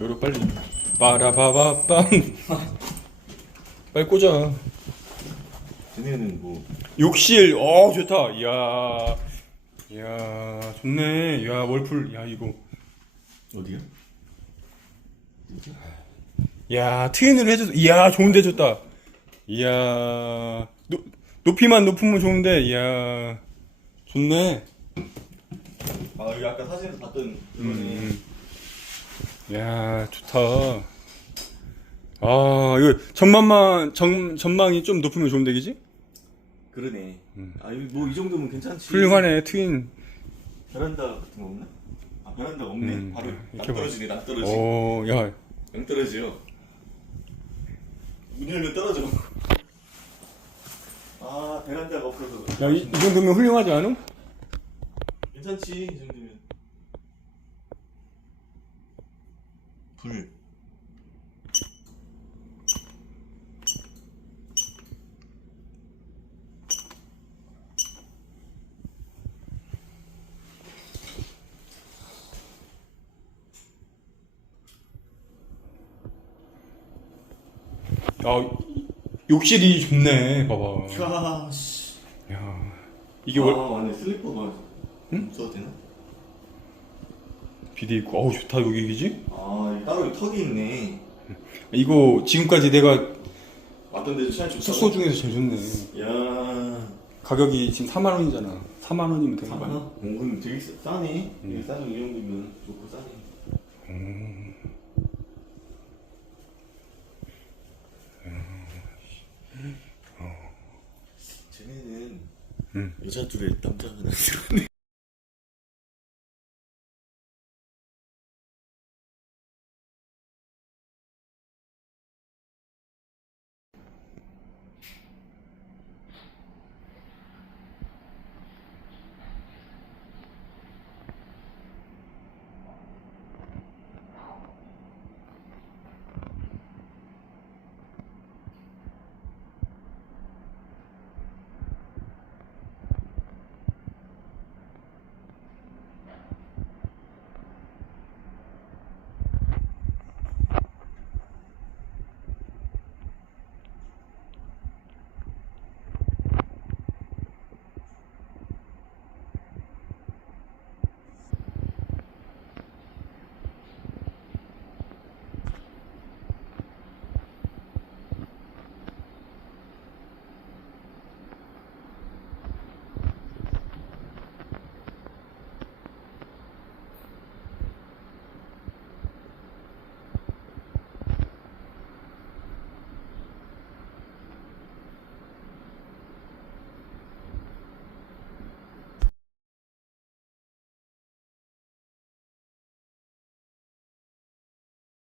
열어 빨리. 빠라바바빰. 빨리 꽂아. 쟤네는 뭐 욕실. 어 좋다. 이야. 이야 좋네. 이야 월풀. 야 이거. 어디야? 야 트윈으로 해줬. 이야 좋은데 줬다. 이야 노, 높이만 높으면 좋은데. 이야 좋네. 아 여기 아까 사진에서 봤던 그거네 음. 야 좋다. 아 이거 전망만 전 전망이 좀 높으면 좋은데 그지? 그러네 아뭐이 정도면 괜찮지 훌륭하네 트윈. 베란다 같은 거 없나? 아 베란다가 없네 음, 바로 이렇게 남 떨어지네 남 떨어지 오, 야, 양 떨어지요 문 열면 떨어져 아 베란다가 없어서 야, 이, 이 정도면 훌륭하지 않아? 괜찮지 이 정도면 불 야, 욕실이 좋네, 봐봐. 아 씨 야, 이게 아월 맞네 슬리퍼가 응? 써도 되나? 비대 있고, 어우 좋다 여기 그지? 아 따로 턱이 있네 이거 지금까지 내가 왔던 데도 시간 숙소 중에서 제일 좋네. 야 가격이 지금 4만 원이잖아. 4만 원이면 되는? 거야. 어, 근데 되게 싸- 싸네 되게 싸죠 이 정도면 좋고 싸네 쟤네는 음. 여자 둘에 남자 하나 들어오네